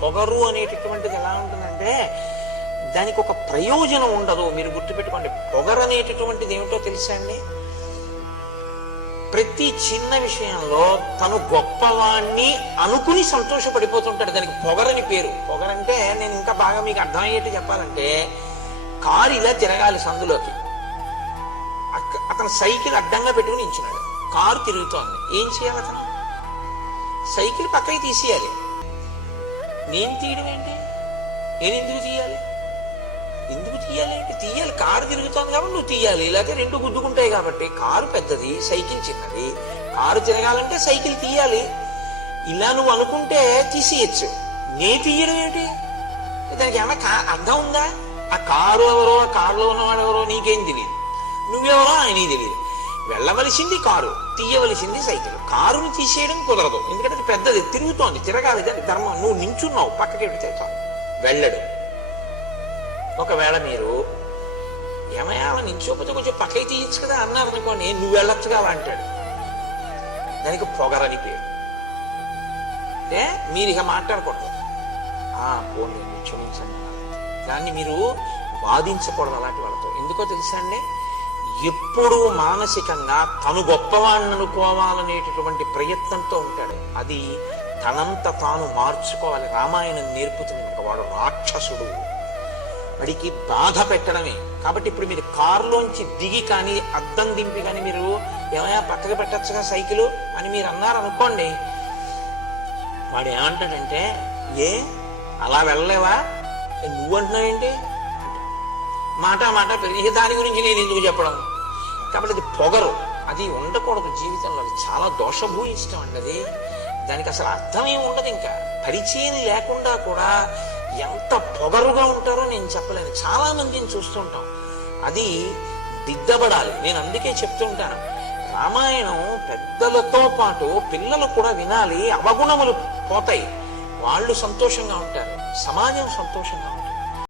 పొగరు అనేటటువంటిది ఎలా ఉంటుందంటే దానికి ఒక ప్రయోజనం ఉండదు. మీరు గుర్తుపెట్టుకోండి, పొగరు అనేటటువంటిది ఏమిటో తెలుసా అండి? ప్రతి చిన్న విషయంలో తను గొప్పవాణ్ణి అనుకుని సంతోషపడిపోతుంటాడు. దానికి పొగరని పేరు. పొగరంటే నేను ఇంకా బాగా మీకు అర్థమయ్యేట్టు చెప్పాలంటే, కారు ఇలా తిరగాలి సందులోకి, అతను సైకిల్ అడ్డంగా పెట్టుకుని నించున్నాడు, కారు తిరుగుతోంది. ఏం చేయాలి? అతను సైకిల్ పక్కకి తీసేయాలి. నేను తీయడం ఏంటి? నేను ఎందుకు తీయాలి? తీయాలి, కారు తిరుగుతోంది కాబట్టి నువ్వు తీయాలి. ఇలాగే రెండు గుద్దుకుంటాయి కాబట్టి. కారు పెద్దది, సైకిల్ చిన్నది. కారు తిరగాలంటే సైకిల్ తీయాలి. ఇలా నువ్వు అనుకుంటే తీసేయచ్చు. నే తీయడం ఏంటి? దానికి ఏమైనా అర్థం ఉందా? ఆ కారు ఎవరో, ఆ కారులో ఉన్నవాడు ఎవరో నీకేం తెలియదు, నువ్వెవరో ఆయనకి తెలియదు. వెళ్ళవలసింది కారు, తీయవలసింది సైకిల్. కారుని తీసేయడం కుదరదు, ఎందుకంటే అది పెద్దది, తిరుగుతోంది, తిరగాలి, దాని ధర్మం. నువ్వు నించున్నావు, పక్కకి పెడితే వెళ్ళడు. ఒకవేళ మీరు ఏమయ్యా నించోపోతే కొంచెం పక్కకి తీయచ్చు కదా అన్నారు అనుకోండి, నువ్వు వెళ్ళొచ్చుగా అలా అంటాడు. దానికి పొగరని పేరు. అంటే మీరు ఇక మాట్లాడకూడదు, పోనీ క్షమించండి, దాన్ని మీరు వాదించకూడదు అలాంటి వాళ్ళతో. ఎందుకో తెలుసా అండి, ఎప్పుడూ మానసికంగా తను గొప్పవాణ్ణి అనుకోవాలనేటటువంటి ప్రయత్నంతో ఉంటాడు. అది తనంత తాను మార్చుకోవాలి. రామాయణం నేర్పుతుంది. వాడు రాక్షసుడు, వాడికి బాధ పెట్టడమే. కాబట్టి ఇప్పుడు మీరు కారులోంచి దిగి కానీ అద్దం దింపి కానీ మీరు ఏమైనా పక్కకి పెట్టచ్చుగా సైకిల్ అని మీరు అన్నారనుకోండి, వాడు ఏమంటాడంటే, ఏ అలా వెళ్ళలేవా, నువ్వంటున్నావేంటి మాట ఇక దాని గురించి నేను ఎందుకు చెప్పడం. కాబట్టి అది పొగరు, అది ఉండకూడదు జీవితంలో. అది చాలా దోషభూయిష్టం అండి. అది దానికి అసలు అర్థమేమి ఉండదు. ఇంకా పరిచయం లేకుండా కూడా ఎంత పొగరుగా ఉంటారో నేను చెప్పలేను. చాలా మందిని చూస్తుంటాం. అది దిద్దబడాలి. నేను అందుకే చెప్తుంటాను, రామాయణం పెద్దలతో పాటు పిల్లలు కూడా వినాలి. అవగుణములు పోతాయి, వాళ్ళు సంతోషంగా ఉంటారు, సమాజం సంతోషంగా ఉంటుంది.